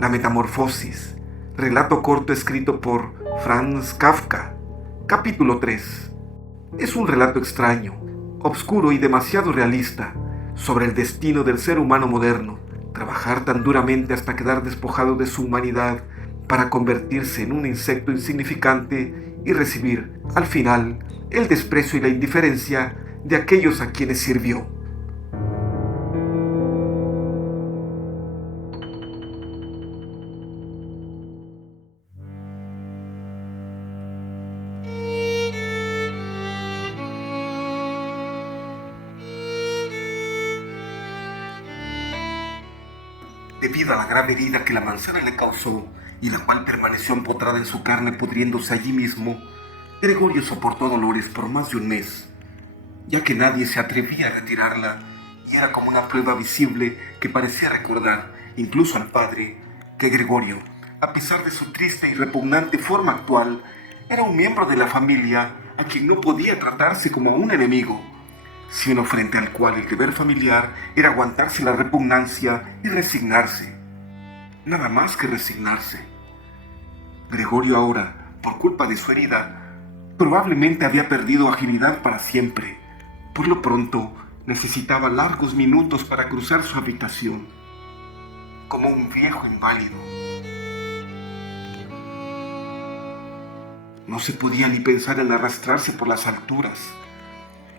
La Metamorfosis, relato corto escrito por Franz Kafka. Capítulo 3. Es un relato extraño, obscuro y demasiado realista sobre el destino del ser humano moderno, trabajar tan duramente hasta quedar despojado de su humanidad para convertirse en un insecto insignificante y recibir, al final, el desprecio y la indiferencia de aquellos a quienes sirvió. Debido a la grave herida que la manzana le causó y la cual permaneció empotrada en su carne pudriéndose allí mismo, Gregorio soportó dolores por más de un mes, ya que nadie se atrevía a retirarla y era como una prueba visible que parecía recordar, incluso al padre, que Gregorio, a pesar de su triste y repugnante forma actual, era un miembro de la familia a quien no podía tratarse como a un enemigo, sino frente al cual el deber familiar era aguantarse la repugnancia y resignarse. Nada más que resignarse. Gregorio ahora, por culpa de su herida, probablemente había perdido agilidad para siempre. Por lo pronto, necesitaba largos minutos para cruzar su habitación, como un viejo inválido. No se podía ni pensar en arrastrarse por las alturas.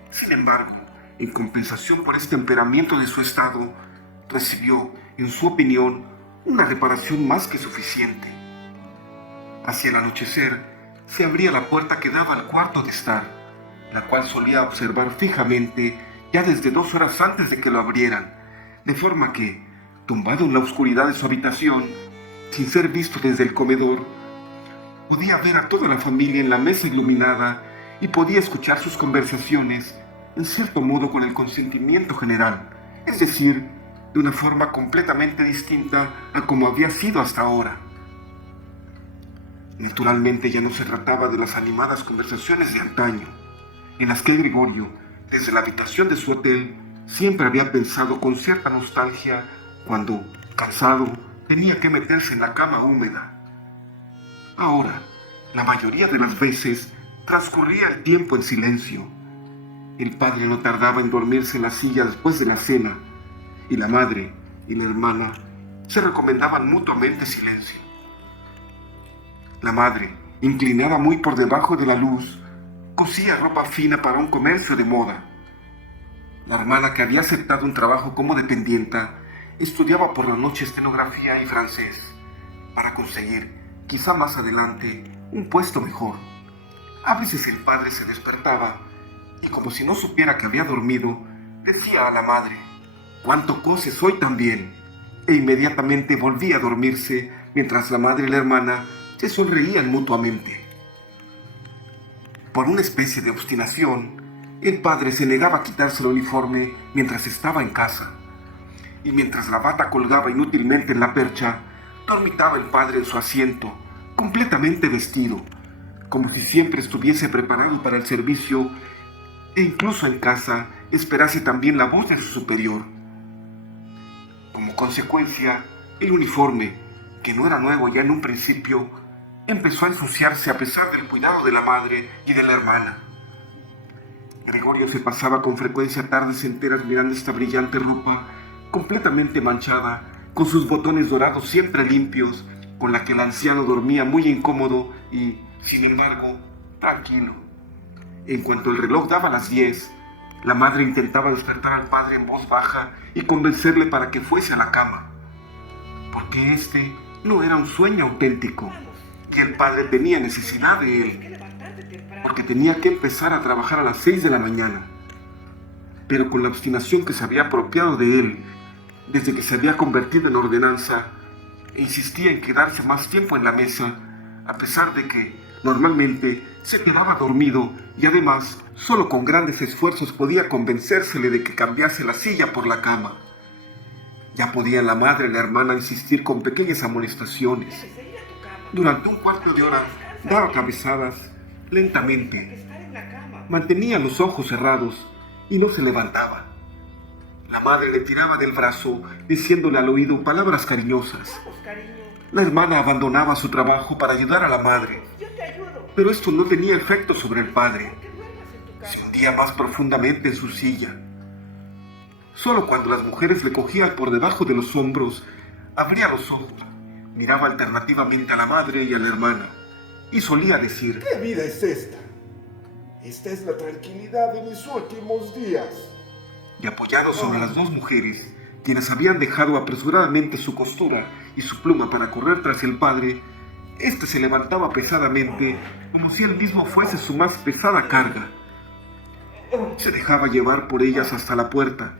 Sin embargo, en compensación por este temperamento de su estado, recibió, en su opinión, una reparación más que suficiente. Hacia el anochecer, se abría la puerta que daba al cuarto de estar, la cual solía observar fijamente ya desde 2 horas antes de que lo abrieran, de forma que, tumbado en la oscuridad de su habitación, sin ser visto desde el comedor, podía ver a toda la familia en la mesa iluminada y podía escuchar sus conversaciones, en cierto modo con el consentimiento general, es decir, de una forma completamente distinta a como había sido hasta ahora. Naturalmente ya no se trataba de las animadas conversaciones de antaño, en las que Gregorio, desde la habitación de su hotel, siempre había pensado con cierta nostalgia cuando, cansado, tenía que meterse en la cama húmeda. Ahora, la mayoría de las veces, transcurría el tiempo en silencio. El padre no tardaba en dormirse en la silla después de la cena, y la madre y la hermana se recomendaban mutuamente silencio. La madre, inclinada muy por debajo de la luz, cosía ropa fina para un comercio de moda. La hermana, que había aceptado un trabajo como dependienta, estudiaba por la noche estenografía y francés, para conseguir, quizá más adelante, un puesto mejor. A veces el padre se despertaba y, como si no supiera que había dormido, decía a la madre: «¿Cuánto coses hoy también?», e inmediatamente volvía a dormirse mientras la madre y la hermana se sonreían mutuamente. Por una especie de obstinación, el padre se negaba a quitarse el uniforme mientras estaba en casa, y mientras la bata colgaba inútilmente en la percha, dormitaba el padre en su asiento, completamente vestido, como si siempre estuviese preparado para el servicio e incluso en casa esperase también la voz de su superior. Como consecuencia, el uniforme, que no era nuevo ya en un principio, empezó a ensuciarse a pesar del cuidado de la madre y de la hermana. Gregorio se pasaba con frecuencia tardes enteras mirando esta brillante ropa, completamente manchada, con sus botones dorados siempre limpios, con la que el anciano dormía muy incómodo y, sin embargo, tranquilo. En cuanto el reloj daba las 10, la madre intentaba despertar al padre en voz baja y convencerle para que fuese a la cama, porque este no era un sueño auténtico, y el padre tenía necesidad de él, porque tenía que empezar a trabajar a las 6 de la mañana. Pero con la obstinación que se había apropiado de él, desde que se había convertido en ordenanza, e insistía en quedarse más tiempo en la mesa, a pesar de que, normalmente, se quedaba dormido y además, solo con grandes esfuerzos podía convencérsele de que cambiase la silla por la cama. Ya podían la madre y la hermana insistir con pequeñas amonestaciones. Durante un cuarto de hora, daba cabezadas lentamente. Mantenía los ojos cerrados y no se levantaba. La madre le tiraba del brazo, diciéndole al oído palabras cariñosas. La hermana abandonaba su trabajo para ayudar a la madre, pero esto no tenía efecto sobre el padre. Se hundía más profundamente en su silla. Solo cuando las mujeres le cogían por debajo de los hombros, abría los ojos, miraba alternativamente a la madre y a la hermana, y solía decir: ¿Qué vida es esta? Esta es la tranquilidad de mis últimos días. Y apoyado sobre las dos mujeres, quienes habían dejado apresuradamente su costura y su pluma para correr tras el padre, éste se levantaba pesadamente, como si él mismo fuese su más pesada carga. Se dejaba llevar por ellas hasta la puerta.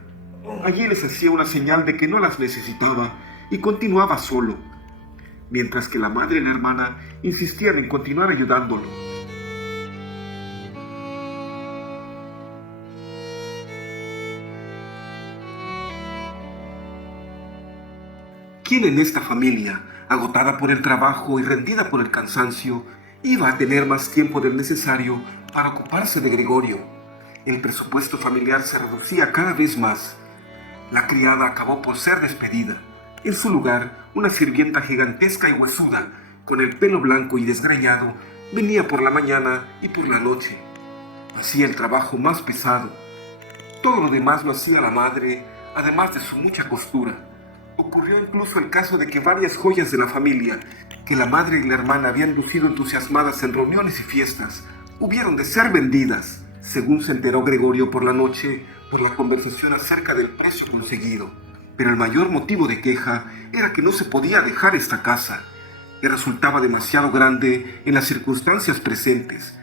Allí les hacía una señal de que no las necesitaba y continuaba solo, mientras que la madre y la hermana insistían en continuar ayudándolo. ¿Quién en esta familia, agotada por el trabajo y rendida por el cansancio, iba a tener más tiempo del necesario para ocuparse de Gregorio? El presupuesto familiar se reducía cada vez más. La criada acabó por ser despedida. En su lugar, una sirvienta gigantesca y huesuda, con el pelo blanco y desgreñado, venía por la mañana y por la noche. Hacía el trabajo más pesado. Todo lo demás lo hacía la madre, además de su mucha costura. Ocurrió incluso el caso de que varias joyas de la familia, que la madre y la hermana habían lucido entusiasmadas en reuniones y fiestas, hubieron de ser vendidas, según se enteró Gregorio por la noche, por la conversación acerca del precio conseguido. Pero el mayor motivo de queja era que no se podía dejar esta casa, que resultaba demasiado grande en las circunstancias presentes,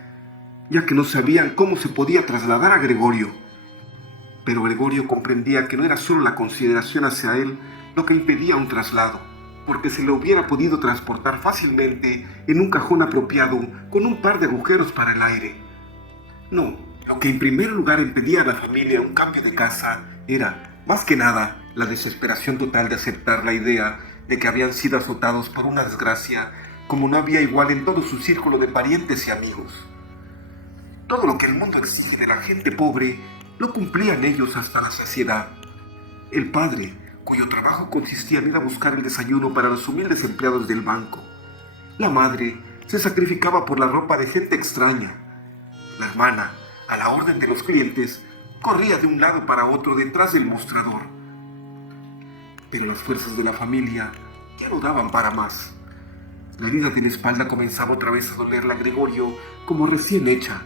ya que no sabían cómo se podía trasladar a Gregorio. Pero Gregorio comprendía que no era solo la consideración hacia él lo que impedía un traslado, porque se lo hubiera podido transportar fácilmente en un cajón apropiado con un par de agujeros para el aire. No, lo que en primer lugar impedía a la familia un cambio de casa era, más que nada, la desesperación total de aceptar la idea de que habían sido azotados por una desgracia como no había igual en todo su círculo de parientes y amigos. Todo lo que el mundo exige de la gente pobre lo cumplían ellos hasta la saciedad. El padre, cuyo trabajo consistía en ir a buscar el desayuno para los humildes empleados del banco. La madre se sacrificaba por la ropa de gente extraña. La hermana, a la orden de los clientes, corría de un lado para otro detrás del mostrador. Pero las fuerzas de la familia ya no daban para más. La herida de la espalda comenzaba otra vez a dolerle a Gregorio como recién hecha,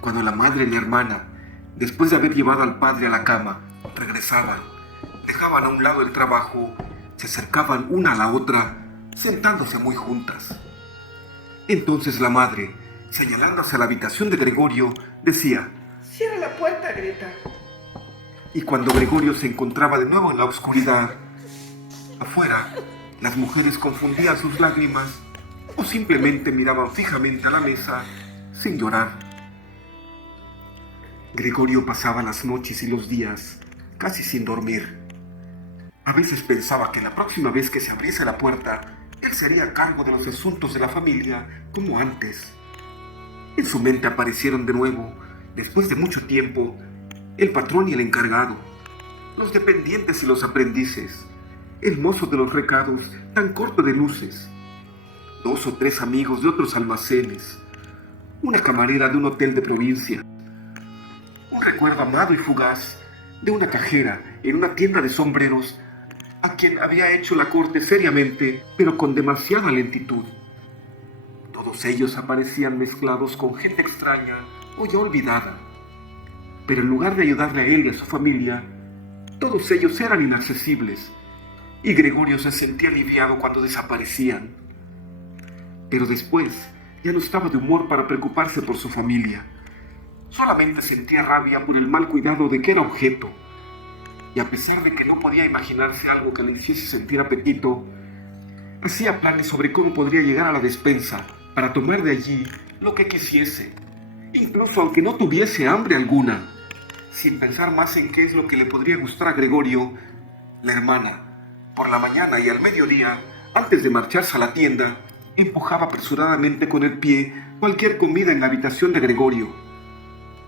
cuando la madre y la hermana, después de haber llevado al padre a la cama, regresaban. Dejaban a un lado el trabajo, se acercaban una a la otra, sentándose muy juntas. Entonces la madre, señalando hacia la habitación de Gregorio, decía: «Cierra la puerta, Greta». Y cuando Gregorio se encontraba de nuevo en la oscuridad, afuera, las mujeres confundían sus lágrimas o simplemente miraban fijamente a la mesa sin llorar. Gregorio pasaba las noches y los días casi sin dormir. A veces pensaba que la próxima vez que se abriese la puerta, él se haría cargo de los asuntos de la familia como antes. En su mente aparecieron de nuevo, después de mucho tiempo, el patrón y el encargado, los dependientes y los aprendices, el mozo de los recados tan corto de luces, 2 o 3 amigos de otros almacenes, una camarera de un hotel de provincia, un recuerdo amado y fugaz de una cajera en una tienda de sombreros a quien había hecho la corte seriamente, pero con demasiada lentitud. Todos ellos aparecían mezclados con gente extraña o ya olvidada. Pero en lugar de ayudarle a él y a su familia, todos ellos eran inaccesibles, y Gregorio se sentía aliviado cuando desaparecían. Pero después ya no estaba de humor para preocuparse por su familia. Solamente sentía rabia por el mal cuidado de que era objeto. Y a pesar de que no podía imaginarse algo que le hiciese sentir apetito, hacía planes sobre cómo podría llegar a la despensa para tomar de allí lo que quisiese, incluso aunque no tuviese hambre alguna. Sin pensar más en qué es lo que le podría gustar a Gregorio, la hermana, por la mañana y al mediodía, antes de marcharse a la tienda, empujaba apresuradamente con el pie cualquier comida en la habitación de Gregorio,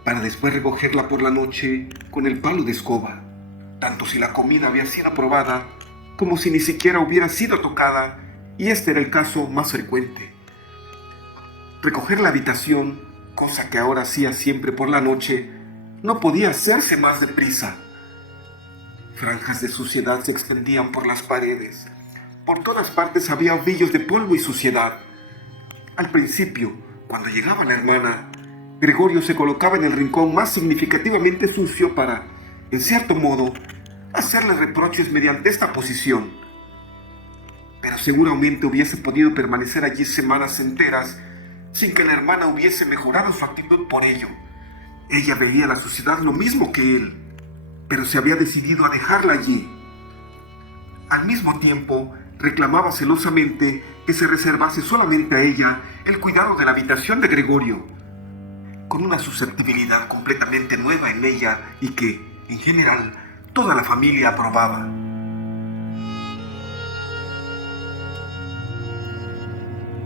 para después recogerla por la noche con el palo de escoba, tanto si la comida había sido probada como si ni siquiera hubiera sido tocada, y este era el caso más frecuente. Recoger la habitación, cosa que ahora hacía siempre por la noche, no podía hacerse más deprisa. Franjas de suciedad se extendían por las paredes. Por todas partes había ovillos de polvo y suciedad. Al principio, cuando llegaba la hermana, Gregorio se colocaba en el rincón más significativamente sucio para, en cierto modo, hacerle reproches mediante esta posición. Pero seguramente hubiese podido permanecer allí semanas enteras sin que la hermana hubiese mejorado su actitud por ello. Ella veía la suciedad lo mismo que él, pero se había decidido a dejarla allí. Al mismo tiempo, reclamaba celosamente que se reservase solamente a ella el cuidado de la habitación de Gregorio, con una susceptibilidad completamente nueva en ella y que, en general, toda la familia aprobaba.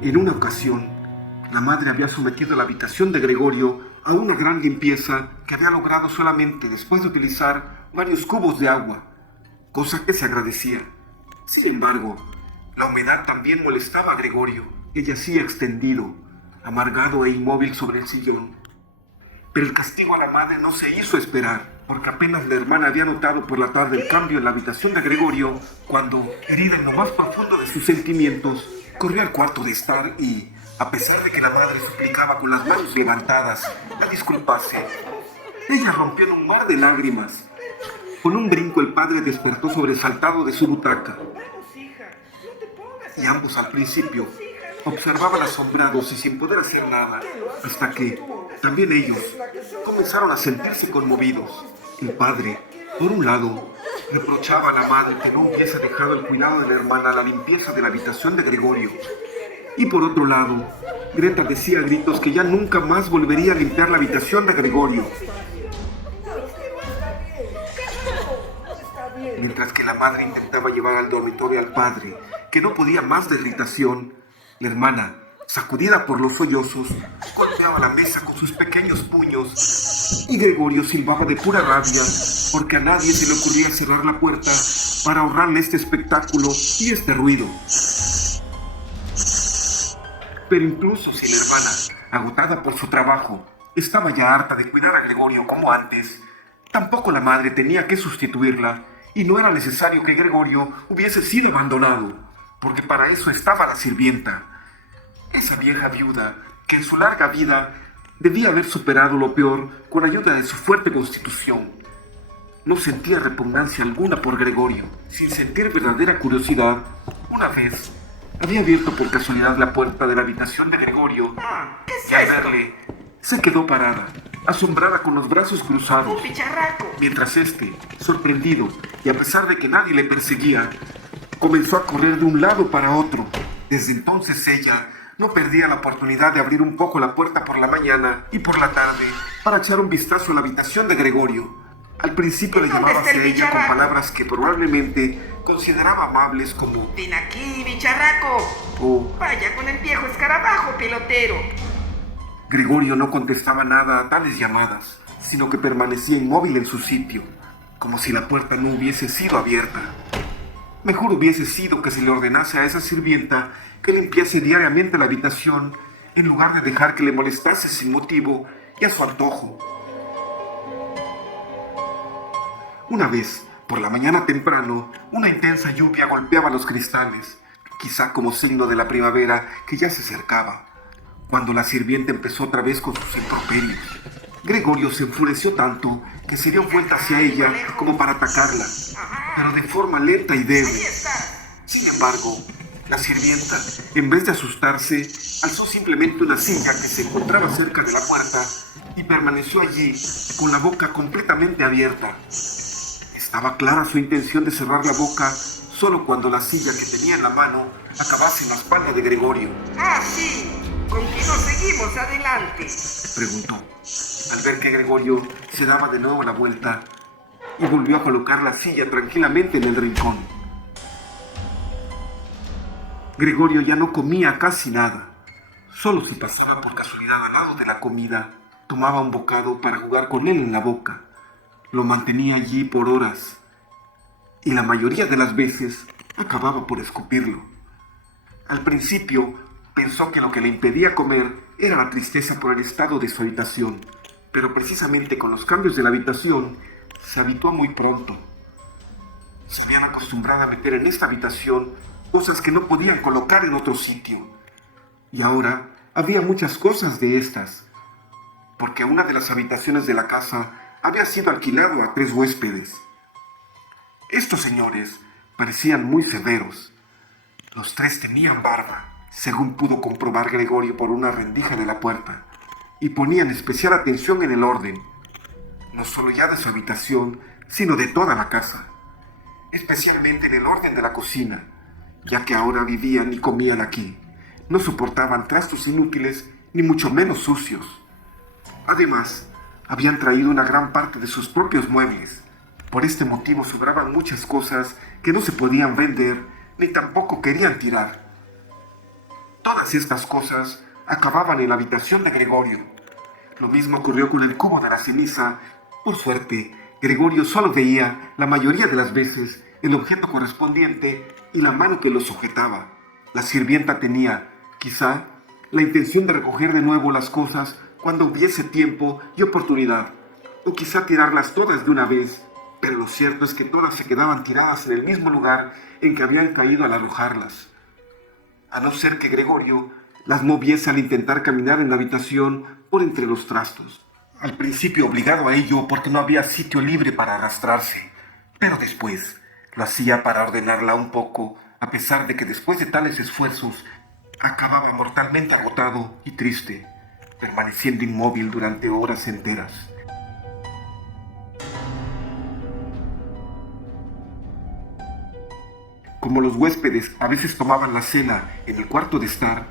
En una ocasión, la madre había sometido la habitación de Gregorio a una gran limpieza que había logrado solamente después de utilizar varios cubos de agua, cosa que se agradecía. Sin embargo, la humedad también molestaba a Gregorio, que yacía extendido, amargado e inmóvil sobre el sillón. Pero el castigo a la madre no se hizo esperar, porque apenas la hermana había notado por la tarde el cambio en la habitación de Gregorio, cuando, herida en lo más profundo de sus sentimientos, corrió al cuarto de estar y, a pesar de que la madre suplicaba con las manos levantadas a disculparse, ella rompió en un mar de lágrimas. Con un brinco el padre despertó sobresaltado de su butaca. Y ambos al principio observaban asombrados y sin poder hacer nada, hasta que también ellos comenzaron a sentirse conmovidos. El padre, por un lado, reprochaba a la madre que no hubiese dejado el cuidado de la hermana a la limpieza de la habitación de Gregorio. Y por otro lado, Greta decía a gritos que ya nunca más volvería a limpiar la habitación de Gregorio. Mientras que la madre intentaba llevar al dormitorio al padre, que no podía más de irritación, la hermana, sacudida por los sollozos, golpeaba la mesa con sus pequeños puños y Gregorio silbaba de pura rabia porque a nadie se le ocurría cerrar la puerta para ahorrarle este espectáculo y este ruido. Pero incluso si la hermana, agotada por su trabajo, estaba ya harta de cuidar a Gregorio como antes, tampoco la madre tenía que sustituirla y no era necesario que Gregorio hubiese sido abandonado, porque para eso estaba la sirvienta. Esa vieja viuda, que en su larga vida debía haber superado lo peor con ayuda de su fuerte constitución, no sentía repugnancia alguna por Gregorio. Sin sentir verdadera curiosidad, una vez había abierto por casualidad la puerta de la habitación de Gregorio y al verle, se quedó parada, asombrada con los brazos cruzados, ¡Un bicharraco! mientras este, sorprendido y a pesar de que nadie le perseguía, comenzó a correr de un lado para otro. Desde entonces ella no perdía la oportunidad de abrir un poco la puerta por la mañana y por la tarde para echar un vistazo a la habitación de Gregorio. Al principio le llamaba hacia ella con palabras que probablemente consideraba amables como ¡Ven aquí, bicharraco! o ¡Vaya con el viejo escarabajo, pelotero! Gregorio no contestaba nada a tales llamadas, sino que permanecía inmóvil en su sitio, como si la puerta no hubiese sido abierta. Mejor hubiese sido que se le ordenase a esa sirvienta que limpiase diariamente la habitación, en lugar de dejar que le molestase sin motivo y a su antojo. Una vez, por la mañana temprano, una intensa lluvia golpeaba los cristales, quizá como signo de la primavera que ya se acercaba. Cuando la sirvienta empezó otra vez con sus improperios, Gregorio se enfureció tanto que se dio vuelta hacia ella como para atacarla, pero de forma lenta y débil. Sin embargo, la sirvienta, en vez de asustarse, alzó simplemente una silla que se encontraba cerca de la puerta y permaneció allí con la boca completamente abierta. Estaba clara su intención de cerrar la boca solo cuando la silla que tenía en la mano acabase en la espalda de Gregorio. ¡Ah, sí! ¿Con qué nos seguimos adelante? Preguntó, al ver que Gregorio se daba de nuevo la vuelta y volvió a colocar la silla tranquilamente en el rincón. Gregorio ya no comía casi nada. Solo si pasaba por casualidad al lado de la comida, tomaba un bocado para jugar con él en la boca. Lo mantenía allí por horas y la mayoría de las veces acababa por escupirlo. Al principio pensó que lo que le impedía comer era la tristeza por el estado de su habitación, pero precisamente con los cambios de la habitación se habituó muy pronto. Se habían acostumbrado a meter en esta habitación cosas que no podían colocar en otro sitio. Y ahora había muchas cosas de estas, porque una de las habitaciones de la casa había sido alquilado a 3 huéspedes. Estos señores parecían muy severos. Los 3 tenían barba, según pudo comprobar Gregorio por una rendija de la puerta, y ponían especial atención en el orden, no solo ya de su habitación, sino de toda la casa, especialmente en el orden de la cocina, ya que ahora vivían y comían aquí. No soportaban trastos inútiles, ni mucho menos sucios. Además, habían traído una gran parte de sus propios muebles. Por este motivo sobraban muchas cosas que no se podían vender, ni tampoco querían tirar. Todas estas cosas acababan en la habitación de Gregorio. Lo mismo ocurrió con el cubo de la ceniza. Por suerte, Gregorio solo veía, la mayoría de las veces, el objeto correspondiente y la mano que lo sujetaba. La sirvienta tenía, quizá, la intención de recoger de nuevo las cosas cuando hubiese tiempo y oportunidad, o quizá tirarlas todas de una vez, pero lo cierto es que todas se quedaban tiradas en el mismo lugar en que habían caído al arrojarlas. A no ser que Gregorio las moviese al intentar caminar en la habitación por entre los trastos. Al principio obligado a ello porque no había sitio libre para arrastrarse, pero después lo hacía para ordenarla un poco, a pesar de que después de tales esfuerzos acababa mortalmente agotado y triste, permaneciendo inmóvil durante horas enteras. Como los huéspedes a veces tomaban la cena en el cuarto de estar,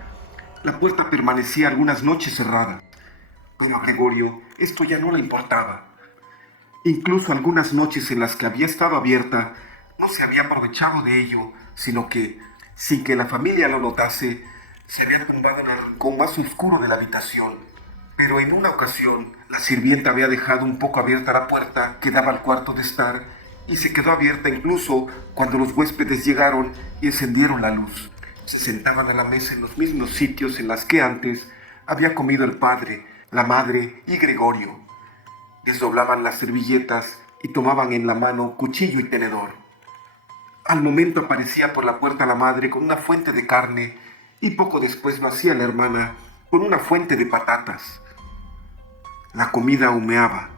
la puerta permanecía algunas noches cerrada. Pero a Gregorio esto ya no le importaba. Incluso algunas noches en las que había estado abierta, no se había aprovechado de ello, sino que, sin que la familia lo notase, se había tumbado en el rincón más oscuro de la habitación. Pero en una ocasión, la sirvienta había dejado un poco abierta la puerta que daba al cuarto de estar, y se quedó abierta incluso cuando los huéspedes llegaron y encendieron la luz. Se sentaban a la mesa en los mismos sitios en los que antes había comido el padre, la madre y Gregorio. Desdoblaban las servilletas y tomaban en la mano cuchillo y tenedor. Al momento aparecía por la puerta la madre con una fuente de carne y poco después lo hacía la hermana con una fuente de patatas. La comida humeaba.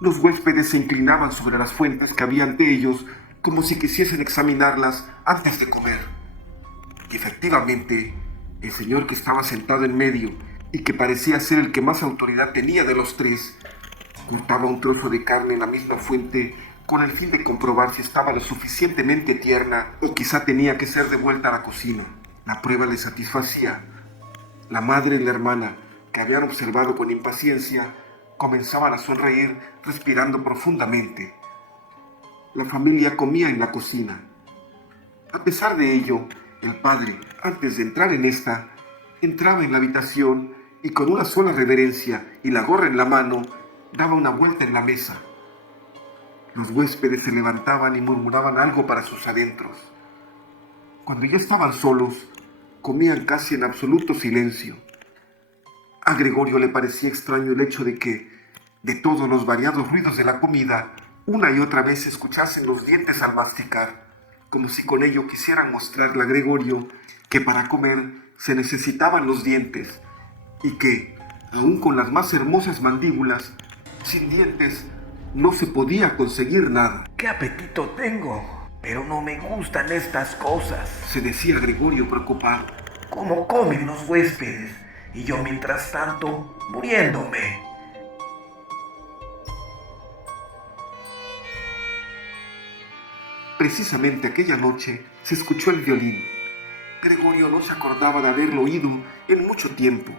Los huéspedes se inclinaban sobre las fuentes que había ante ellos como si quisiesen examinarlas antes de comer. Y efectivamente, el señor que estaba sentado en medio y que parecía ser el que más autoridad tenía de los 3, cortaba un trozo de carne en la misma fuente con el fin de comprobar si estaba lo suficientemente tierna o quizá tenía que ser devuelta a la cocina. La prueba le satisfacía. La madre y la hermana, que habían observado con impaciencia, comenzaban a sonreír respirando profundamente. La familia comía en la cocina. A pesar de ello, el padre, antes de entrar en esta, entraba en la habitación y con una sola reverencia y la gorra en la mano, daba una vuelta en la mesa. Los huéspedes se levantaban y murmuraban algo para sus adentros. Cuando ya estaban solos, comían casi en absoluto silencio. A Gregorio le parecía extraño el hecho de que, de todos los variados ruidos de la comida, una y otra vez se escuchasen los dientes al masticar, como si con ello quisieran mostrarle a Gregorio que para comer se necesitaban los dientes y que, aun con las más hermosas mandíbulas, sin dientes no se podía conseguir nada. ¡Qué apetito tengo! Pero no me gustan estas cosas, Se decía Gregorio preocupado. como comen los huéspedes, y yo mientras tanto muriéndome. Precisamente aquella noche se escuchó el violín. Gregorio no se acordaba de haberlo oído en mucho tiempo.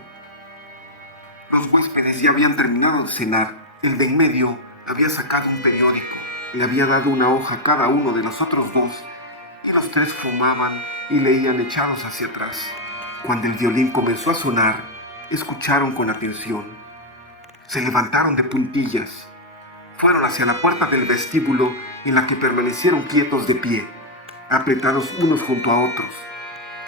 Los huéspedes ya habían terminado de cenar. El de en medio había sacado un periódico. Le había dado una hoja a cada uno de los otros 2 y los 3 fumaban y leían echados hacia atrás. Cuando el violín comenzó a sonar, escucharon con atención. Se levantaron de puntillas. Fueron hacia la puerta del vestíbulo en la que permanecieron quietos de pie, apretados unos junto a otros.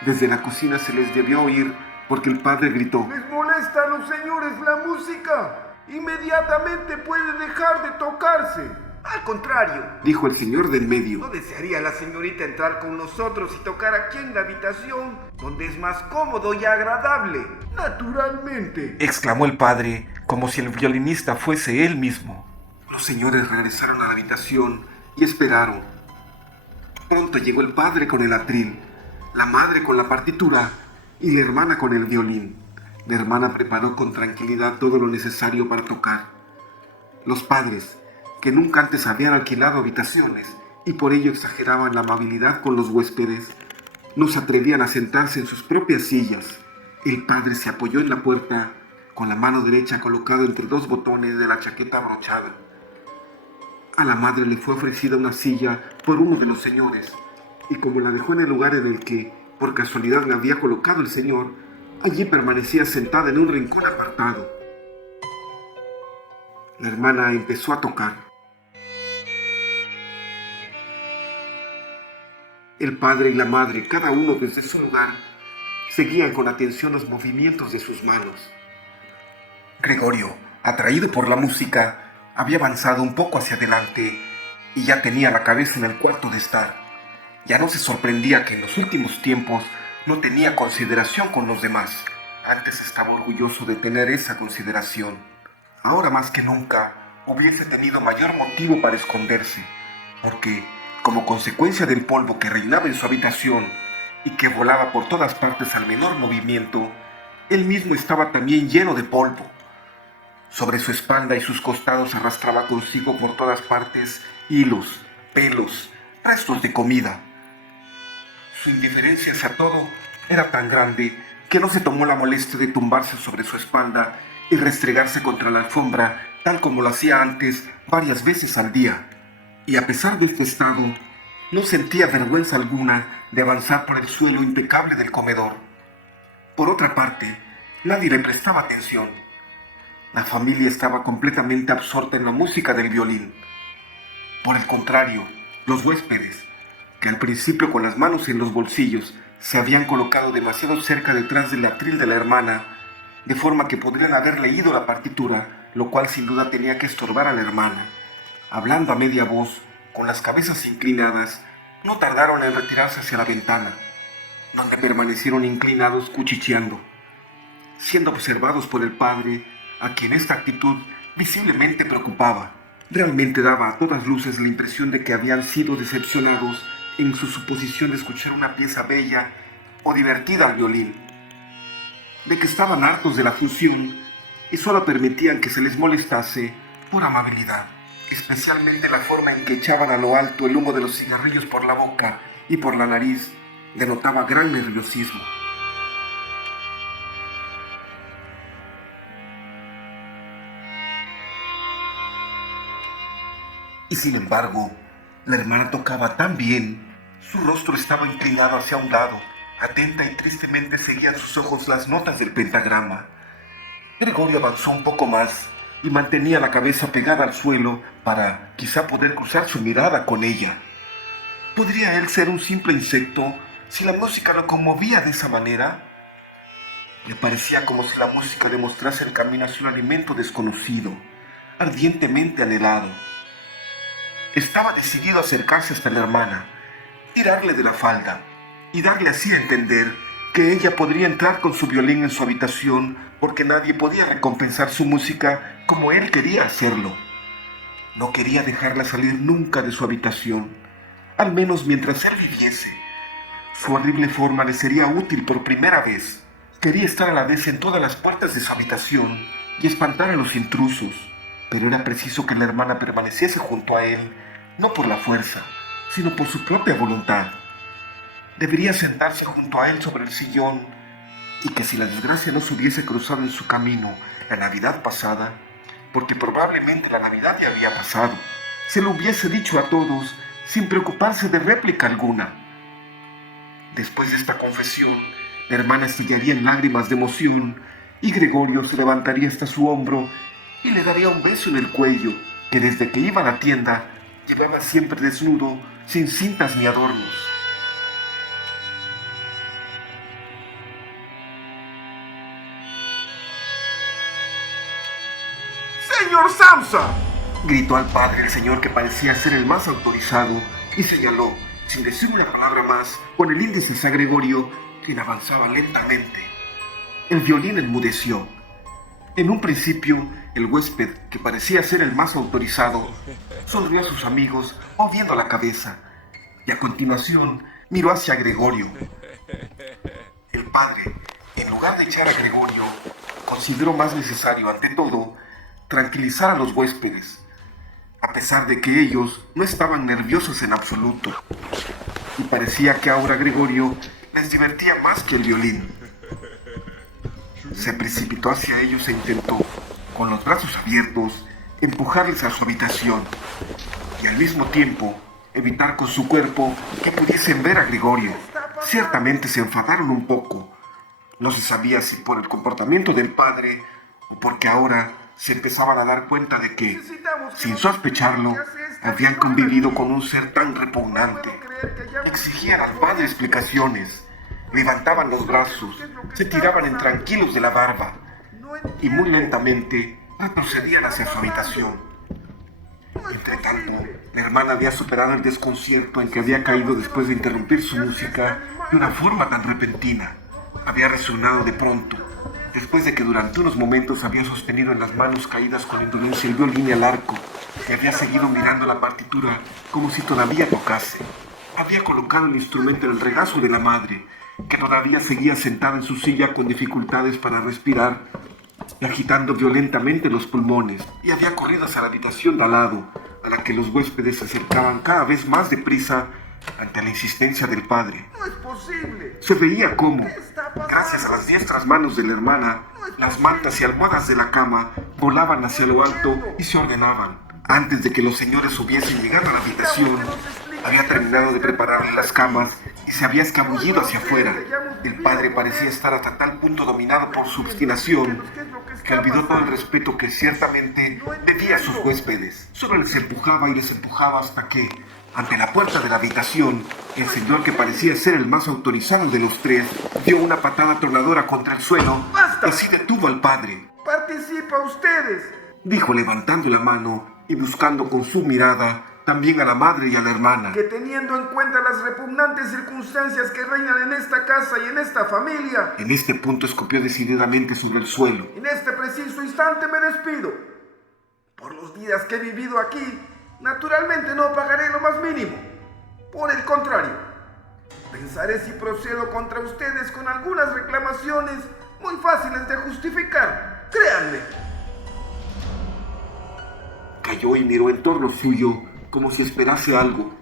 Desde la cocina se les debió oír porque el padre gritó: ¿Les molesta a los señores la música? Inmediatamente puede dejar de tocarse. Al contrario, dijo el señor de en ¿no medio. desearía la señorita entrar con nosotros y tocar aquí en la habitación, donde es más cómodo y agradable? Naturalmente. exclamó el padre, como si el violinista fuese él mismo. Los señores regresaron a la habitación y esperaron. Pronto llegó el padre con el atril, la madre con la partitura y la hermana con el violín. La hermana preparó con tranquilidad todo lo necesario para tocar. Los padres, que nunca antes habían alquilado habitaciones y por ello exageraban la amabilidad con los huéspedes, no se atrevían a sentarse en sus propias sillas. El padre se apoyó en la puerta, con la mano derecha colocada entre dos botones de la chaqueta abrochada. A la madre le fue ofrecida una silla por uno de los señores, y como la dejó en el lugar en el que, por casualidad, la había colocado el señor, allí permanecía sentada en un rincón apartado. La hermana empezó a tocar. El padre y la madre, cada uno desde su lugar, seguían con atención los movimientos de sus manos. Gregorio, atraído por la música, había avanzado un poco hacia adelante y ya tenía la cabeza en el cuarto de estar. Ya no se sorprendía que en los últimos tiempos no tenía consideración con los demás. Antes estaba orgulloso de tener esa consideración. Ahora más que nunca hubiese tenido mayor motivo para esconderse, porque, como consecuencia del polvo que reinaba en su habitación y que volaba por todas partes al menor movimiento, él mismo estaba también lleno de polvo. Sobre su espalda y sus costados arrastraba consigo por todas partes hilos, pelos, restos de comida. Su indiferencia hacia todo era tan grande que no se tomó la molestia de tumbarse sobre su espalda y restregarse contra la alfombra, tal como lo hacía antes varias veces al día. Y a pesar de este estado, no sentía vergüenza alguna de avanzar por el suelo impecable del comedor. Por otra parte, nadie le prestaba atención. La familia estaba completamente absorta en la música del violín. Por el contrario, los huéspedes, que al principio con las manos en los bolsillos se habían colocado demasiado cerca detrás del atril de la hermana, de forma que podrían haber leído la partitura, lo cual sin duda tenía que estorbar a la hermana. Hablando a media voz, con las cabezas inclinadas, no tardaron en retirarse hacia la ventana, donde permanecieron inclinados cuchicheando, siendo observados por el padre, a quien esta actitud visiblemente preocupaba. Realmente daba a todas luces la impresión de que habían sido decepcionados en su suposición de escuchar una pieza bella o divertida al violín, de que estaban hartos de la función y solo permitían que se les molestase por amabilidad, especialmente la forma en que echaban a lo alto el humo de los cigarrillos por la boca y por la nariz denotaba gran nerviosismo. Y sin embargo, la hermana tocaba tan bien, su rostro estaba inclinado hacia un lado, atenta y tristemente seguían sus ojos las notas del pentagrama. Gregorio avanzó un poco más y mantenía la cabeza pegada al suelo para quizá poder cruzar su mirada con ella. ¿Podría él ser un simple insecto si la música lo conmovía de esa manera? Le parecía como si la música demostrase el camino hacia un alimento desconocido, ardientemente anhelado. Estaba decidido a acercarse hasta la hermana, tirarle de la falda y darle así a entender que ella podría entrar con su violín en su habitación porque nadie podía recompensar su música como él quería hacerlo. No quería dejarla salir nunca de su habitación, al menos mientras él viviese. Su horrible forma le sería útil por primera vez. Quería estar a la vez en todas las puertas de su habitación y espantar a los intrusos, pero era preciso que la hermana permaneciese junto a él, no por la fuerza, sino por su propia voluntad. Debería sentarse junto a él sobre el sillón, y que si la desgracia no se hubiese cruzado en su camino la Navidad pasada, porque probablemente la Navidad ya había pasado, se lo hubiese dicho a todos sin preocuparse de réplica alguna. Después de esta confesión, la hermana estallaría en lágrimas de emoción y Gregorio se levantaría hasta su hombro y le daría un beso en el cuello, que desde que iba a la tienda llevaba siempre desnudo, sin cintas ni adornos. causa! Gritó al padre el señor que parecía ser el más autorizado y señaló, sin decir una palabra más, con el índice hacia Gregorio, quien avanzaba lentamente. El violín enmudeció. En un principio, el huésped, que parecía ser el más autorizado, sonrió a sus amigos moviendo la cabeza y a continuación miró hacia Gregorio. El padre, en lugar de echar a Gregorio, consideró más necesario, ante todo, tranquilizar a los huéspedes, a pesar de que ellos no estaban nerviosos en absoluto, y parecía que ahora Gregorio les divertía más que el violín. Se precipitó hacia ellos e intentó, con los brazos abiertos, empujarles a su habitación, y al mismo tiempo evitar con su cuerpo que pudiesen ver a Gregorio. Ciertamente se enfadaron un poco. No se sabía si por el comportamiento del padre o porque ahora se empezaban a dar cuenta de que, sin sospecharlo, habían convivido con un ser tan repugnante. Exigían al padre explicaciones, levantaban los brazos, se tiraban intranquilos de la barba y muy lentamente retrocedían hacia su habitación. Entretanto, la hermana había superado el desconcierto en que había caído después de interrumpir su música de una forma tan repentina. Había resonado de pronto, después de que durante unos momentos había sostenido en las manos caídas con indolencia el violín y el arco, y había seguido mirando la partitura como si todavía tocase. Había colocado el instrumento en el regazo de la madre, que todavía seguía sentada en su silla con dificultades para respirar y agitando violentamente los pulmones, y había corrido hacia la habitación de al lado, a la que los huéspedes se acercaban cada vez más deprisa ante la insistencia del padre. ¡No es posible! Se veía cómo, gracias a las diestras manos de la hermana, las mantas y almohadas de la cama volaban hacia lo alto y se ordenaban. Antes de que los señores hubiesen llegado a la habitación, había terminado de prepararle las camas y se había escabullido hacia afuera. El padre parecía estar hasta tal punto dominado por su obstinación que olvidó todo el respeto que ciertamente debía a sus huéspedes. Solo les empujaba y les empujaba hasta que, ante la puerta de la habitación, el señor, que parecía ser el más autorizado de los tres, dio una patada tronadora contra el suelo y así detuvo al padre. ¡Participa ustedes! Dijo levantando la mano y buscando con su mirada también a la madre y a la hermana. Que teniendo en cuenta las repugnantes circunstancias que reinan en esta casa y en esta familia, En este punto escupió decididamente sobre el suelo. en este preciso instante me despido. Por los días que he vivido aquí, naturalmente no pagaré lo más mínimo. Por el contrario, pensaré si procedo contra ustedes con algunas reclamaciones muy fáciles de justificar. Créanme. Cayó y miró en torno suyo como si esperase algo.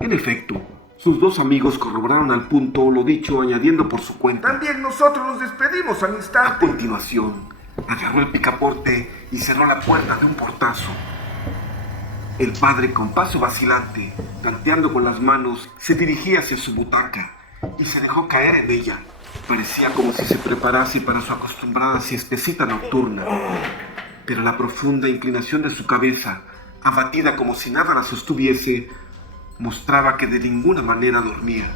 En efecto, sus dos amigos corroboraron al punto lo dicho, añadiendo por su cuenta. También nosotros nos despedimos al A instante. continuación, agarró el picaporte y cerró la puerta de un portazo. El padre, con paso vacilante, tanteando con las manos, se dirigía hacia su butaca y se dejó caer en ella. Parecía como si se preparase para su acostumbrada siestecita nocturna, pero la profunda inclinación de su cabeza, abatida como si nada la sostuviese, mostraba que de ninguna manera dormía.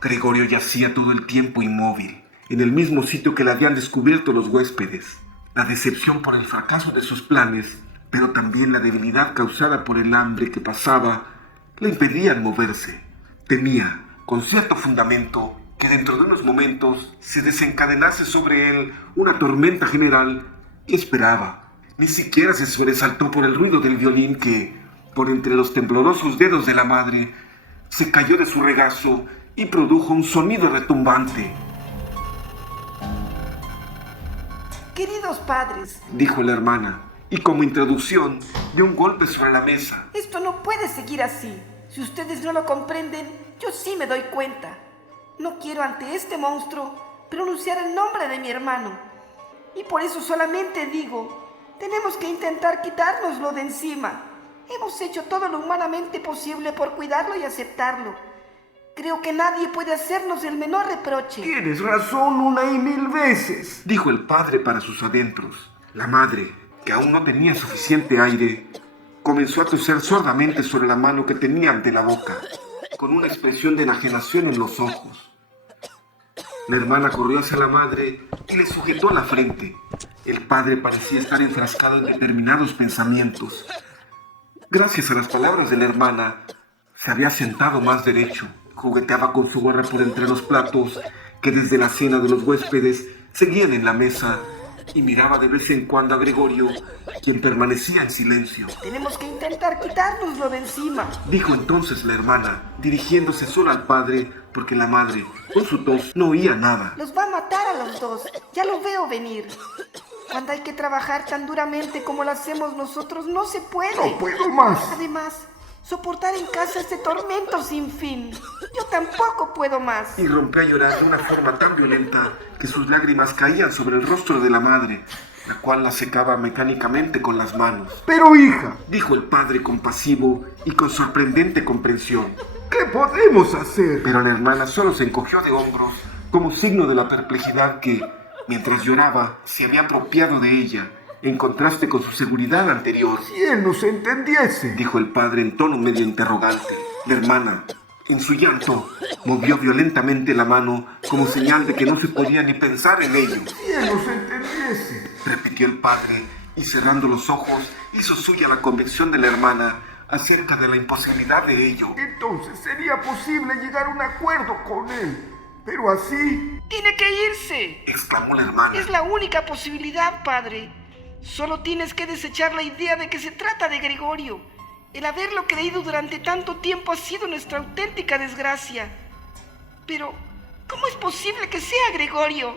Gregorio yacía todo el tiempo inmóvil, en el mismo sitio que le habían descubierto los huéspedes. La decepción por el fracaso de sus planes, pero también la debilidad causada por el hambre que pasaba, le impedían moverse. Temía, con cierto fundamento, que dentro de unos momentos se desencadenase sobre él una tormenta general, y esperaba. Ni siquiera se sobresaltó por el ruido del violín que, por entre los temblorosos dedos de la madre, se cayó de su regazo y produjo un sonido retumbante. Queridos padres, Dijo la hermana, y como introducción dio un golpe sobre la mesa. esto no puede seguir así. Si ustedes no lo comprenden, yo sí me doy cuenta. No quiero ante este monstruo pronunciar el nombre de mi hermano. Y por eso solamente digo, tenemos que intentar quitárnoslo de encima. Hemos hecho todo lo humanamente posible por cuidarlo y aceptarlo. Creo que nadie puede hacernos el menor reproche. Tienes razón una y mil veces. Dijo el padre para sus adentros. La madre, que aún no tenía suficiente aire, comenzó a toser sordamente sobre la mano que tenía ante la boca, con una expresión de enajenación en los ojos. La hermana corrió hacia la madre y le sujetó la frente. El padre parecía estar enfrascado en determinados pensamientos. Gracias a las palabras de la hermana, se había sentado más derecho. Jugueteaba con su gorra por entre los platos que desde la cena de los huéspedes seguían en la mesa y miraba de vez en cuando a Gregorio, quien permanecía en silencio. Tenemos que intentar quitárnoslo de encima. Dijo entonces la hermana, dirigiéndose solo al padre, porque la madre, con su tos, no oía nada. Los va a matar a los dos. Ya lo veo venir. Cuando hay que trabajar tan duramente como lo hacemos nosotros, no se puede. No puedo más. Además, soportar en casa este tormento sin fin. Yo tampoco puedo más. Y rompió a llorar de una forma tan violenta que sus lágrimas caían sobre el rostro de la madre, la cual la secaba mecánicamente con las manos. Pero hija, Dijo el padre compasivo y con sorprendente comprensión. ¿qué podemos hacer? Pero la hermana solo se encogió de hombros como signo de la perplejidad que, mientras lloraba, se había apropiado de ella, en contraste con su seguridad anterior. Si él nos entendiese. Dijo el padre en tono medio interrogante. La hermana, en su llanto, movió violentamente la mano como señal de que no se podía ni pensar en ello. Si él nos entendiese. Repitió el padre y cerrando los ojos hizo suya la convicción de la hermana acerca de la imposibilidad de ello. Entonces sería posible llegar a un acuerdo con él. Pero así... Tiene que irse. Exclamó la hermana. Es la única posibilidad, padre. Solo tienes que desechar la idea de que se trata de Gregorio. El haberlo creído durante tanto tiempo ha sido nuestra auténtica desgracia. Pero, ¿cómo es posible que sea Gregorio?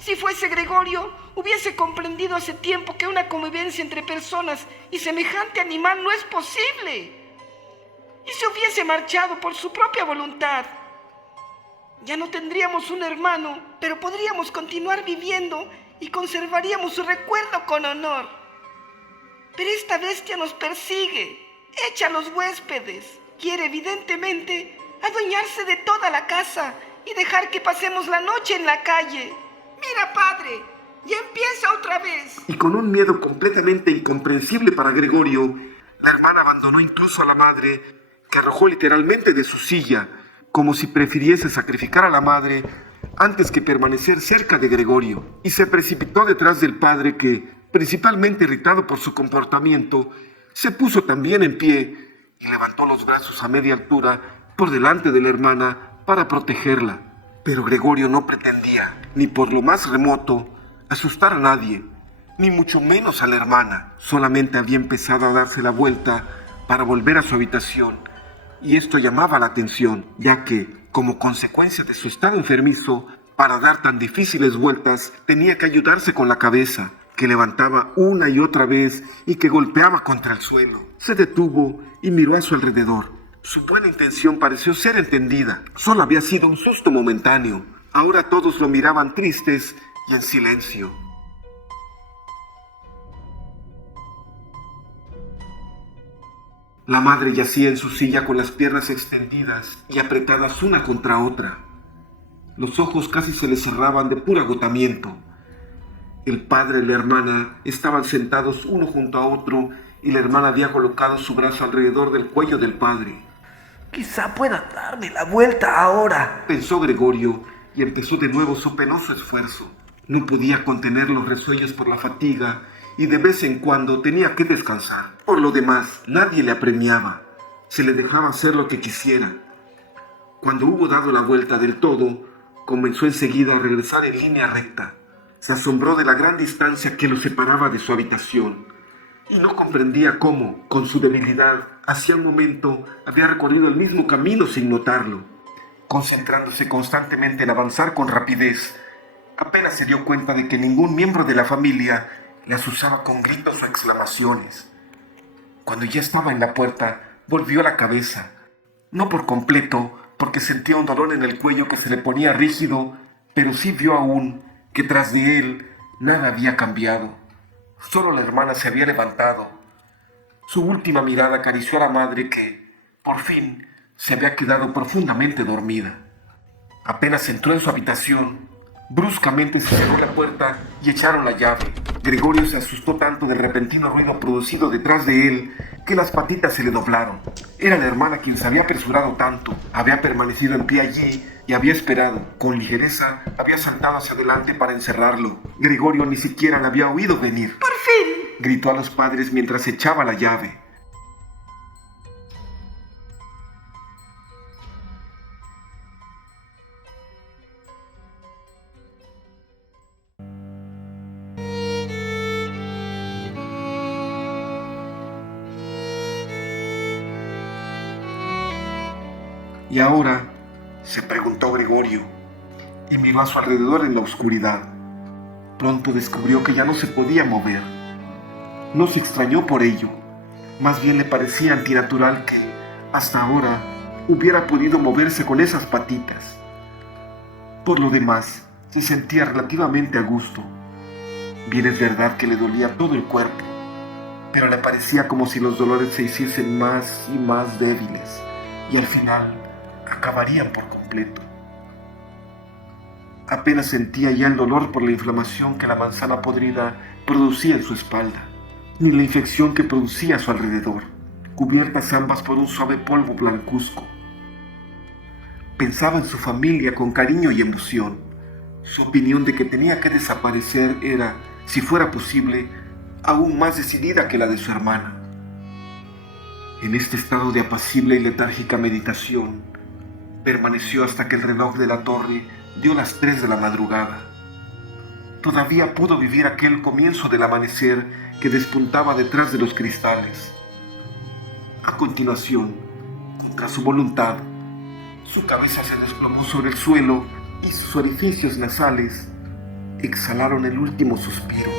Si fuese Gregorio, hubiese comprendido hace tiempo que una convivencia entre personas y semejante animal no es posible. Y se hubiese marchado por su propia voluntad. Ya no tendríamos un hermano, pero podríamos continuar viviendo y conservaríamos su recuerdo con honor. Pero esta bestia nos persigue, echa a los huéspedes, quiere evidentemente adueñarse de toda la casa y dejar que pasemos la noche en la calle. Mira, padre, ya empieza otra vez. Y con un miedo completamente incomprensible para Gregorio, la hermana abandonó incluso a la madre, que arrojó literalmente de su silla, como si prefiriese sacrificar a la madre antes que permanecer cerca de Gregorio, y se precipitó detrás del padre que, principalmente irritado por su comportamiento, se puso también en pie y levantó los brazos a media altura por delante de la hermana para protegerla. Pero Gregorio no pretendía, ni por lo más remoto, asustar a nadie, ni mucho menos a la hermana. Solamente había empezado a darse la vuelta para volver a su habitación, y esto llamaba la atención, ya que, como consecuencia de su estado enfermizo, para dar tan difíciles vueltas tenía que ayudarse con la cabeza, que levantaba una y otra vez y que golpeaba contra el suelo. Se detuvo y miró a su alrededor. Su buena intención pareció ser entendida. Solo había sido un susto momentáneo. Ahora todos lo miraban tristes y en silencio. La madre yacía en su silla con las piernas extendidas y apretadas una contra otra. Los ojos casi se le cerraban de puro agotamiento. El padre y la hermana estaban sentados uno junto a otro y la hermana había colocado su brazo alrededor del cuello del padre. Quizá pueda darme la vuelta ahora, Pensó Gregorio y empezó de nuevo su penoso esfuerzo. No podía contener los resuellos por la fatiga y de vez en cuando tenía que descansar. Por lo demás, nadie le apremiaba. Se le dejaba hacer lo que quisiera. Cuando hubo dado la vuelta del todo, comenzó enseguida a regresar en línea recta. Se asombró de la gran distancia que lo separaba de su habitación y no comprendía cómo, con su debilidad, hacía un momento había recorrido el mismo camino sin notarlo. Concentrándose constantemente en avanzar con rapidez, apenas se dio cuenta de que ningún miembro de la familia le asusaba con gritos o exclamaciones. Cuando ya estaba en la puerta, volvió la cabeza, no por completo, porque sentía un dolor en el cuello que se le ponía rígido, pero sí vio aún que tras de él nada había cambiado. Solo la hermana se había levantado. Su última mirada acarició a la madre que, por fin, se había quedado profundamente dormida. Apenas entró en su habitación, Bruscamente se cerró la puerta y echaron la llave. Gregorio se asustó tanto del repentino ruido producido detrás de él que las patitas se le doblaron. Era la hermana quien se había apresurado tanto, había permanecido en pie allí y había esperado. Con ligereza había saltado hacia adelante para encerrarlo. Gregorio ni siquiera la había oído venir. ¡Por fin! Gritó a los padres mientras echaba la llave. ¿Y ahora? Se preguntó Gregorio, y miró a su alrededor en la oscuridad. Pronto descubrió que ya no se podía mover. No se extrañó por ello, más bien le parecía antinatural que, hasta ahora, hubiera podido moverse con esas patitas. Por lo demás, se sentía relativamente a gusto. Bien es verdad que le dolía todo el cuerpo, pero le parecía como si los dolores se hiciesen más y más débiles, y al final acabarían por completo. Apenas sentía ya el dolor por la inflamación que la manzana podrida producía en su espalda, ni la infección que producía a su alrededor, cubiertas ambas por un suave polvo blancuzco. Pensaba en su familia con cariño y emoción. Su opinión de que tenía que desaparecer era, si fuera posible, aún más decidida que la de su hermana. En este estado de apacible y letárgica meditación, permaneció hasta que el reloj de la torre dio las 3 de la madrugada. Todavía pudo vivir aquel comienzo del amanecer que despuntaba detrás de los cristales. A continuación, contra su voluntad, su cabeza se desplomó sobre el suelo y sus orificios nasales exhalaron el último suspiro.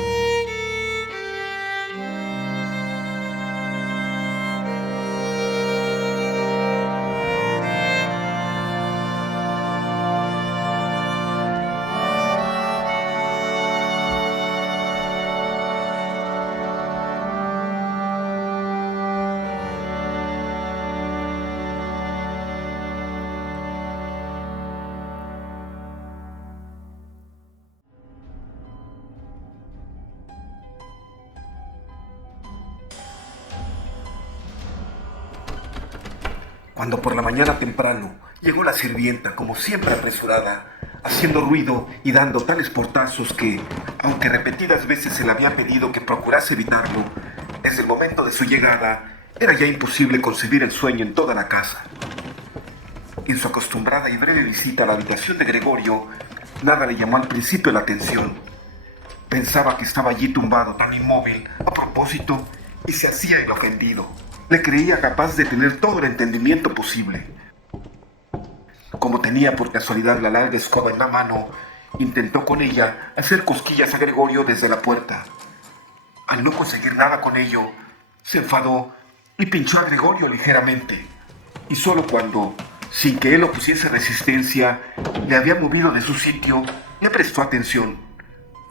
Cuando por la mañana temprano llegó la sirvienta, como siempre apresurada, haciendo ruido y dando tales portazos que, aunque repetidas veces se le había pedido que procurase evitarlo, desde el momento de su llegada era ya imposible concebir el sueño en toda la casa. En su acostumbrada y breve visita a la habitación de Gregorio, nada le llamó al principio la atención. Pensaba que estaba allí tumbado tan inmóvil a propósito y se hacía el ofendido. Le creía capaz de tener todo el entendimiento posible. Como tenía por casualidad la larga escoba en la mano, intentó con ella hacer cosquillas a Gregorio desde la puerta. Al no conseguir nada con ello, se enfadó y pinchó a Gregorio ligeramente. Y solo cuando, sin que él opusiese resistencia, le había movido de su sitio, le prestó atención.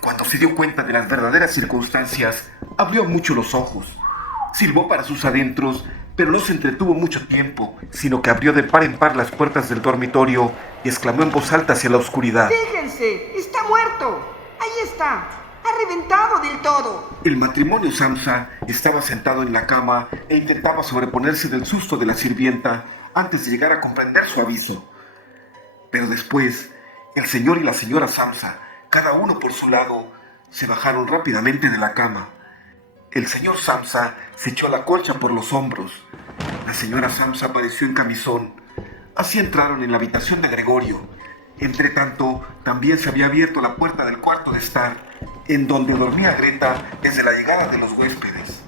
Cuando se dio cuenta de las verdaderas circunstancias, abrió mucho los ojos. Silbó para sus adentros, pero no se entretuvo mucho tiempo, sino que abrió de par en par las puertas del dormitorio y exclamó en voz alta hacia la oscuridad: ¡Fíjense! ¡Está muerto! ¡Ahí está! ¡Ha reventado del todo! El matrimonio Samsa estaba sentado en la cama e intentaba sobreponerse del susto de la sirvienta antes de llegar a comprender su aviso. Pero después, el señor y la señora Samsa, cada uno por su lado, se bajaron rápidamente de la cama. El señor Samsa se echó la colcha por los hombros. La señora Samsa apareció en camisón. Así entraron en la habitación de Gregorio. Entretanto, también se había abierto la puerta del cuarto de estar, en donde dormía Greta desde la llegada de los huéspedes.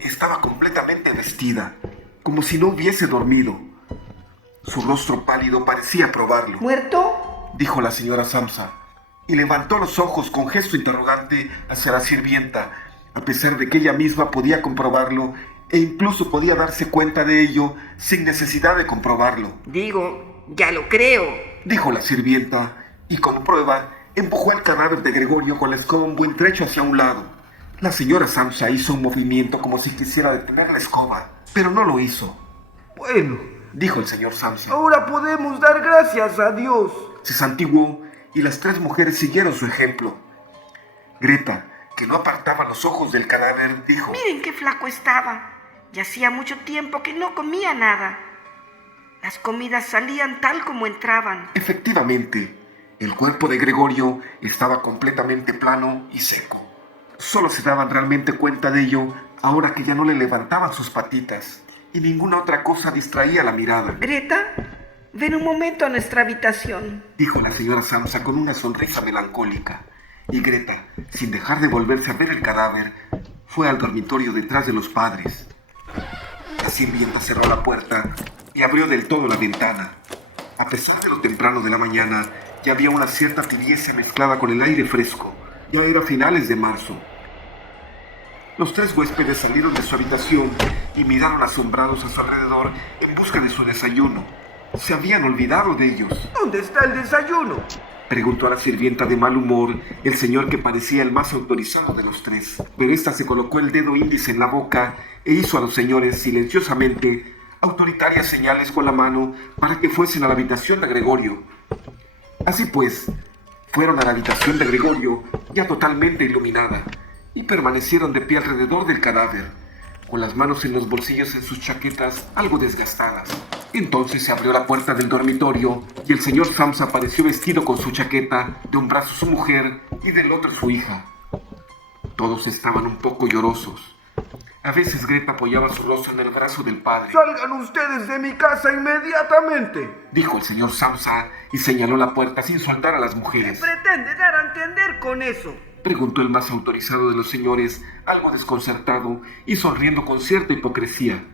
Estaba completamente vestida, como si no hubiese dormido. Su rostro pálido parecía probarlo. ¿Muerto? Dijo la señora Samsa, y levantó los ojos con gesto interrogante hacia la sirvienta, a pesar de que ella misma podía comprobarlo e incluso podía darse cuenta de ello sin necesidad de comprobarlo. Digo, ya lo creo. Dijo la sirvienta, y como prueba, empujó el cadáver de Gregorio con la escoba un buen trecho hacia un lado. La señora Samsa hizo un movimiento como si quisiera detener la escoba, pero no lo hizo. Bueno, Dijo el señor Samsa. ahora podemos dar gracias a Dios. Se santiguó y las tres mujeres siguieron su ejemplo. Greta, que no apartaba los ojos del cadáver, dijo: Miren qué flaco estaba. Ya hacía mucho tiempo que no comía nada. Las comidas salían tal como entraban. Efectivamente, el cuerpo de Gregorio estaba completamente plano y seco. Solo se daban realmente cuenta de ello ahora que ya no le levantaban sus patitas y ninguna otra cosa distraía la mirada. Greta, ven un momento a nuestra habitación, Dijo la señora Samsa con una sonrisa melancólica. Y Greta, sin dejar de volverse a ver el cadáver, fue al dormitorio detrás de los padres. La sirvienta cerró la puerta y abrió del todo la ventana. A pesar de lo temprano de la mañana, ya había una cierta tibieza mezclada con el aire fresco. Ya era finales de marzo. Los tres huéspedes salieron de su habitación y miraron asombrados a su alrededor en busca de su desayuno. Se habían olvidado de ellos. ¿Dónde está el desayuno? Preguntó a la sirvienta de mal humor el señor que parecía el más autorizado de los tres. Pero ésta se colocó el dedo índice en la boca e hizo a los señores silenciosamente autoritarias señales con la mano para que fuesen a la habitación de Gregorio. Así pues, fueron a la habitación de Gregorio, ya totalmente iluminada, y permanecieron de pie alrededor del cadáver, con las manos en los bolsillos en sus chaquetas algo desgastadas. Entonces se abrió la puerta del dormitorio y el señor Samsa apareció vestido con su chaqueta, de un brazo su mujer y del otro su hija. Todos estaban un poco llorosos. A veces Greta apoyaba su rostro en el brazo del padre. ¡Salgan ustedes de mi casa inmediatamente! Dijo el señor Samsa y señaló la puerta sin soltar a las ¿Qué mujeres. pretende dar a entender con eso? Preguntó el más autorizado de los señores, algo desconcertado y sonriendo con cierta hipocresía.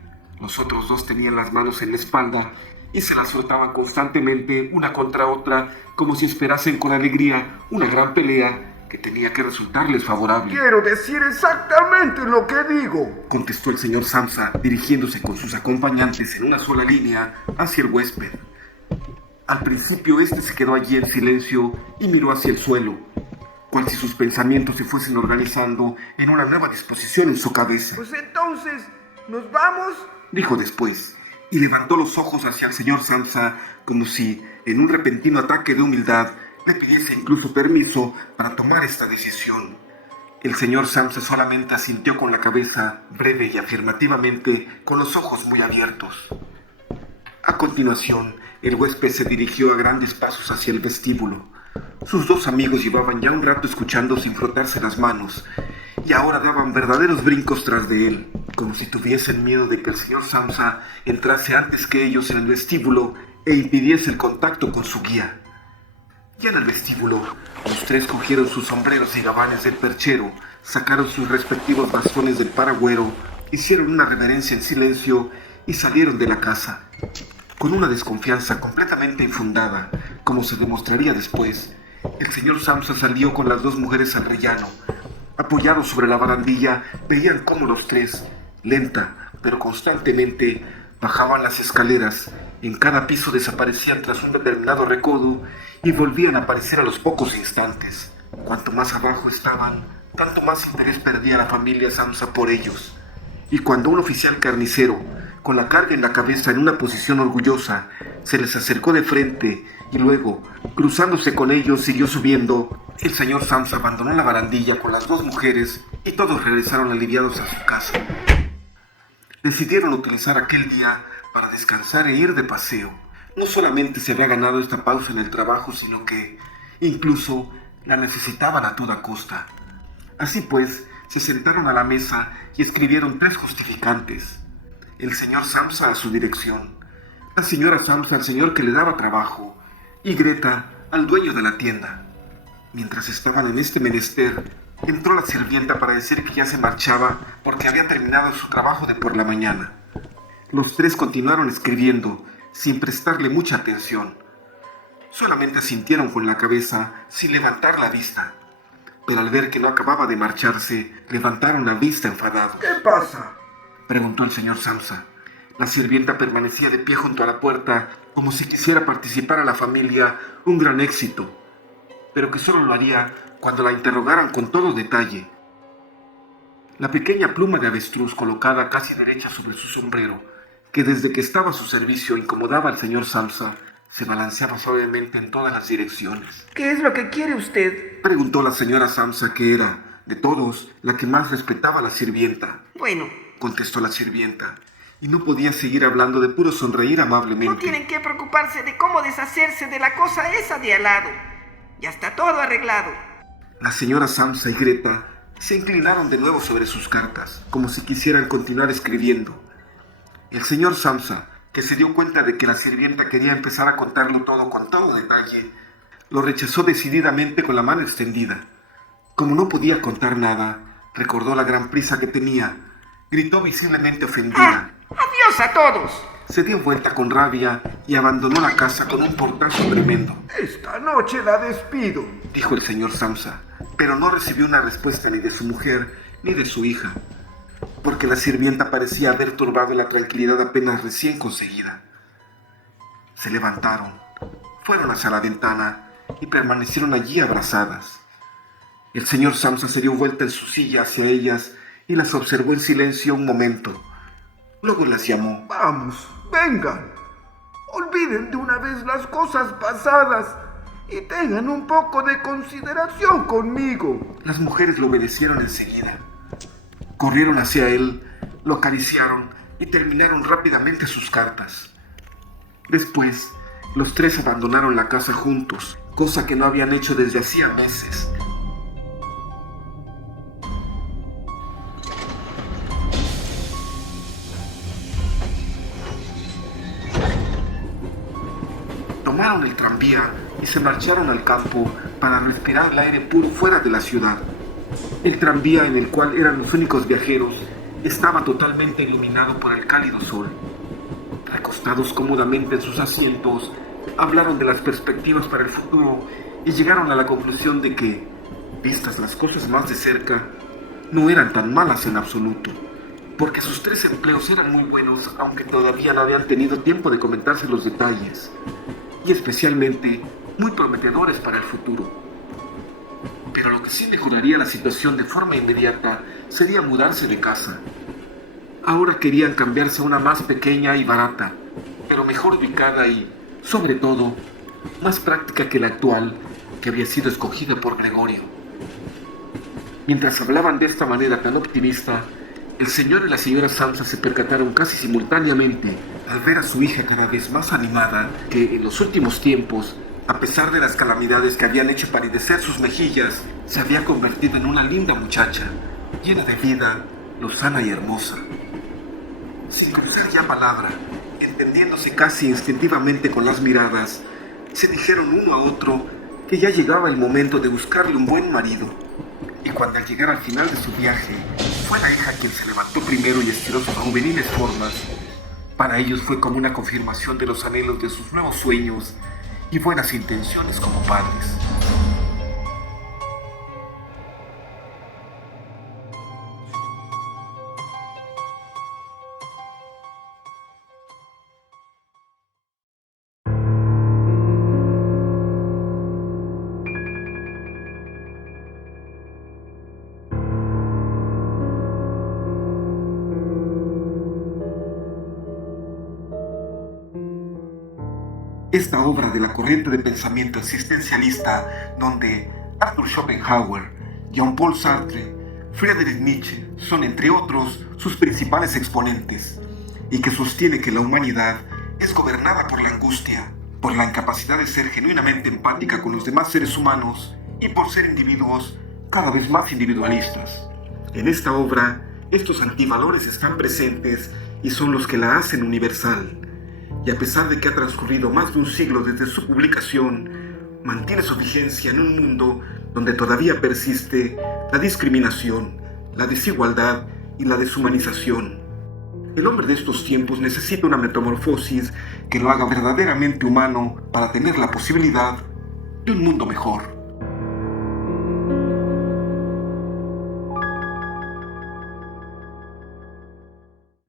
Los otros dos tenían las manos en la espalda y se las frotaban constantemente una contra otra, como si esperasen con alegría una gran pelea que tenía que resultarles favorable. Quiero decir exactamente lo que digo. Contestó el señor Samsa, dirigiéndose con sus acompañantes en una sola línea hacia el huésped. Al principio este se quedó allí en silencio y miró hacia el suelo, cual si sus pensamientos se fuesen organizando en una nueva disposición en su cabeza. Pues entonces, ¿nos vamos? Dijo después, y levantó los ojos hacia el señor Samsa como si, en un repentino ataque de humildad, le pidiese incluso permiso para tomar esta decisión. El señor Samsa solamente asintió con la cabeza, breve y afirmativamente, con los ojos muy abiertos. A continuación, el huésped se dirigió a grandes pasos hacia el vestíbulo. Sus dos amigos llevaban ya un rato escuchando sin frotarse las manos, y ahora daban verdaderos brincos tras de él, como si tuviesen miedo de que el señor Samsa entrase antes que ellos en el vestíbulo e impidiese el contacto con su guía. Ya en el vestíbulo, los tres cogieron sus sombreros y gabanes del perchero, sacaron sus respectivos bastones del paragüero, hicieron una reverencia en silencio y salieron de la casa. Con una desconfianza completamente infundada, como se demostraría después, el señor Samsa salió con las dos mujeres al rellano. Apoyados sobre la barandilla, veían cómo los tres, lenta pero constantemente, bajaban las escaleras. En cada piso desaparecían tras un determinado recodo y volvían a aparecer a los pocos instantes. Cuanto más abajo estaban, tanto más interés perdía la familia Samsa por ellos. Y cuando un oficial carnicero, con la carga en la cabeza en una posición orgullosa, se les acercó de frente y luego, cruzándose con ellos, siguió subiendo, el señor Samsa abandonó la barandilla con las dos mujeres y todos regresaron aliviados a su casa. Decidieron utilizar aquel día para descansar e ir de paseo. No solamente se había ganado esta pausa en el trabajo, sino que incluso la necesitaban a toda costa. Así pues, se sentaron a la mesa y escribieron 3 justificantes. El señor Samsa a su dirección, la señora Samsa al señor que le daba trabajo y Greta al dueño de la tienda. Mientras estaban en este menester, entró la sirvienta para decir que ya se marchaba porque había terminado su trabajo de por la mañana. Los 3 continuaron escribiendo sin prestarle mucha atención. Solamente asintieron con la cabeza sin levantar la vista. Pero al ver que no acababa de marcharse, levantaron la vista enfadados. ¿Qué pasa? Preguntó el señor Samsa. La sirvienta permanecía de pie junto a la puerta, como si quisiera participar a la familia un gran éxito, pero que solo lo haría cuando la interrogaran con todo detalle. La pequeña pluma de avestruz colocada casi derecha sobre su sombrero, que desde que estaba a su servicio incomodaba al señor Samsa, se balanceaba suavemente en todas las direcciones. ¿Qué es lo que quiere usted? Preguntó la señora Samsa, que era, de todos, la que más respetaba a la sirvienta. Bueno, Contestó la sirvienta, y no podía seguir hablando de puro sonreír amablemente. no tienen que preocuparse de cómo deshacerse de la cosa esa de al lado. Ya está todo arreglado. La señora Samsa y Greta se inclinaron de nuevo sobre sus cartas, como si quisieran continuar escribiendo. El señor Samsa, que se dio cuenta de que la sirvienta quería empezar a contarlo todo con todo detalle, lo rechazó decididamente con la mano extendida. Como no podía contar nada, recordó la gran prisa que tenía, gritó visiblemente ofendida. ¡Adiós a todos! Se dio vuelta con rabia y abandonó la casa con un portazo tremendo. Esta noche la despido. Dijo el señor Samsa, pero no recibió una respuesta ni de su mujer ni de su hija, porque la sirvienta parecía haber turbado la tranquilidad apenas recién conseguida. Se levantaron, fueron hacia la ventana y permanecieron allí abrazadas. El señor Samsa se dio vuelta en su silla hacia ellas y las observó en silencio un momento. Luego las llamó. Vamos, vengan. Olviden de una vez las cosas pasadas y tengan un poco de consideración conmigo. Las mujeres lo obedecieron enseguida. Corrieron hacia él, lo acariciaron y terminaron rápidamente sus cartas. Después, los tres abandonaron la casa juntos, cosa que no habían hecho desde hacía meses. Tomaron el tranvía y se marcharon al campo para respirar el aire puro fuera de la ciudad. El tranvía, en el cual eran los únicos viajeros, estaba totalmente iluminado por el cálido sol. Recostados cómodamente en sus asientos, hablaron de las perspectivas para el futuro y llegaron a la conclusión de que, vistas las cosas más de cerca, no eran tan malas en absoluto, porque sus 3 empleos eran muy buenos, aunque todavía no habían tenido tiempo de comentarse los detalles, y especialmente muy prometedores para el futuro. Pero lo que sí mejoraría la situación de forma inmediata sería mudarse de casa. Ahora querían cambiarse a una más pequeña y barata, pero mejor ubicada y, sobre todo, más práctica que la actual, que había sido escogida por Gregorio. Mientras hablaban de esta manera tan optimista, el señor y la señora Samsa se percataron casi simultáneamente al ver a su hija cada vez más animada, que en los últimos tiempos, a pesar de las calamidades que habían hecho palidecer sus mejillas, se había convertido en una linda muchacha, llena de vida, lozana y hermosa. Sin cruzar ya palabra, entendiéndose casi instintivamente con las miradas, se dijeron uno a otro que ya llegaba el momento de buscarle un buen marido. Y cuando al llegar al final de su viaje, fue la hija quien se levantó primero y estiró sus juveniles formas. Para ellos fue como una confirmación de los anhelos de sus nuevos sueños y buenas intenciones como padres. Esta obra de la corriente de pensamiento existencialista, donde Arthur Schopenhauer, Jean-Paul Sartre, Friedrich Nietzsche son, entre otros, sus principales exponentes, y que sostiene que la humanidad es gobernada por la angustia, por la incapacidad de ser genuinamente empática con los demás seres humanos y por ser individuos cada vez más individualistas. En esta obra, estos antivalores están presentes y son los que la hacen universal. Y a pesar de que ha transcurrido más de un siglo desde su publicación, mantiene su vigencia en un mundo donde todavía persiste la discriminación, la desigualdad y la deshumanización. El hombre de estos tiempos necesita una metamorfosis que lo haga verdaderamente humano para tener la posibilidad de un mundo mejor.